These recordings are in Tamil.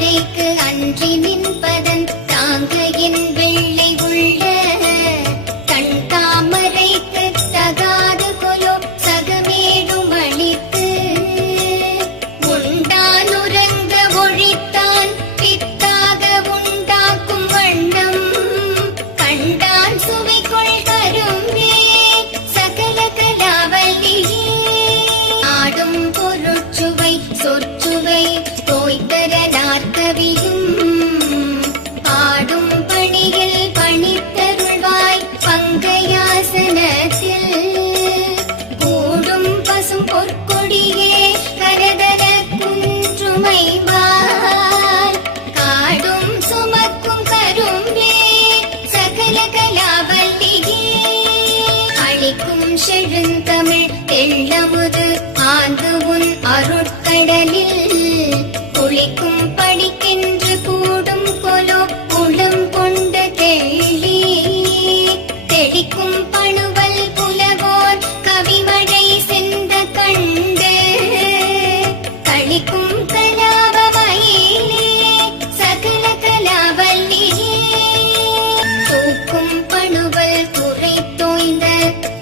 தாமரைக்கு அன்றி நின்பதன் தாங்க என் வெள்ளை உள்ள கண் தாமரைக்கு தகாது கொலோ சகமேடும் அளித்து உண்டான் உறங்க ஒழித்தான் பித்தாக உண்டாக்கும் வண்ணம் கண்டான் சுவைக்குள் கரும்பே சகல கலாவல்லியே ஆடும் பொருட்சுவை சொற்சுவை தோய்தரலார்கவியும் பாடும் பணியில் பணித்தருள்வாய் பங்கையாசனத்தில் கூடும் பசும் பொற்கொடியே கரதர குன்றுமைவார் காடும் சுமக்கும் கரும்பே சகல கலாவல்லியே அளிக்கும் செழுந்தமிழ் தெள்ளமுது ஆந்து உன் அருட்கடலில் குளிக்கும் படிக்கென்று கூடும் கொலோ குளம் கொண்ட தெள்ளி தெளிக்கும் பணுவல் புலவோர் கவிமழை சென்ற கண்டு களிக்கும் கலாபமயிலே சகல கலாவல்லியே தூக்கும் பணுவல் துறை தோய்ந்த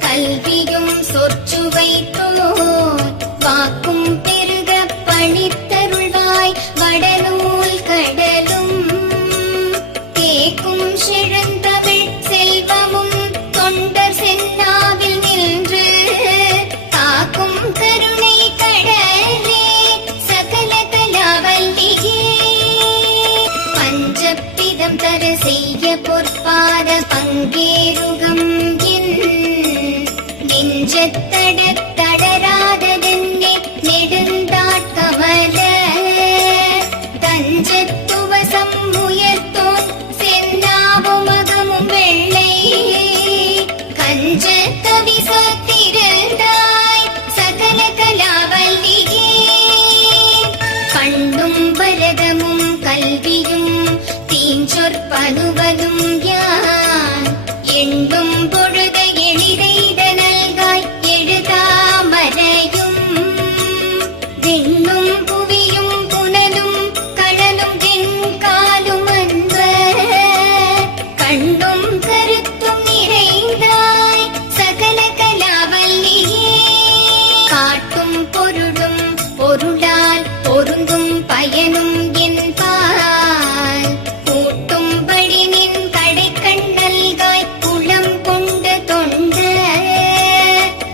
கல்வியும் சொற்சுவை தோர் வாக்கும் பெருக பணித்தருள்வாய் வடநூல் கடலும் தேக்கும் செழுந்தமிழ் செல்வமும் தொண்டர் சென்னாவில் நின்று காக்கும் கருணை கடலே சகல கலாவல்லியே பஞ்சப்பிதம் தர செய்ய பொற்பாத பங்கேருகம் என் நெஞ்சத்தட தடராததென்னே நெடுந்தாட்கமல தஞ்சத்துவசம் உயர்த்தோன் சென்னாவுமகமும் வெள்ளை கஞ்சத்தவி சத்திருந்தாய் சகல கலாவல்லியே கண்டும் பரதமும் கல்வியும் தீஞ்சொற்பனுவலும் யான் எண்டும் பொழுத எளிதைத நல்காய் எழுதாமரையும் விண்ணும் புவியும் புனலும் கடலும் வெண்காலும் அன்ப கண்டும் கருத்தும் நிறைந்தாய் சகல கலாவல்லியே காட்டும் பொருளும் பொருளால் பொருந்தும் பயனும் என்பால் கூட்டும்படி நின் கடைக்கண் நல்காய் குளம் கொண்ட தொண்ட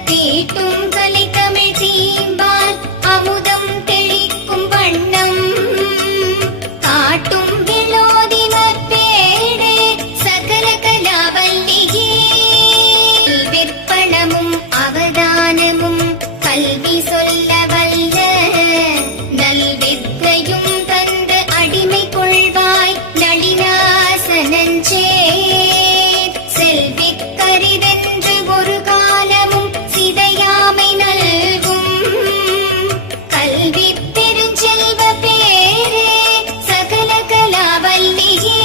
தீட்டும் கலை தமிழ் தீம்பால் அமுதம் தெளிக்கும் வண்ணம் காட்டும் விலோதி மற்பேடே சகல கலாவல்லியே விற்பனமும் அவதானமும் கல்வி சொல்ல வல்ல நல்வித்தையும் தந்து அடிமை கொள்வாய் நளினாசனஞ்சே செல்விக் கரிதென்று ஒரு காலமும் சிதையாமை நல்கும் கல்வி பெருஞ்செல்வ பேரே சகல கலாவல்லியே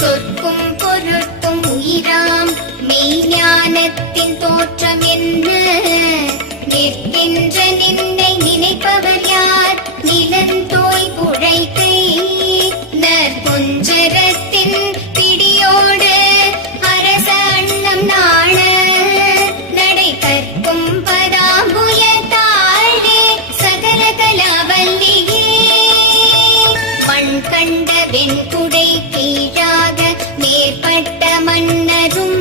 சொற்கும் பொருட்டும் உயிராம் மெய்ஞானத்தின் தோற்றம் என்ன நிற்கின்ற நின்னை நினைப்பவர் யார் நிலந்தோய் புழைக்கை நற்குஞ்சரத்தின் பிடியோடு அரச அன்னம் நாண நடை கற்கும் பராம்புய தாழே சகல கலாவல்லியே மண் கண்ட வெண்குடை கீழாக மேற்பட்ட மன்னரும்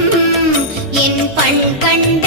என் பண் கண்ட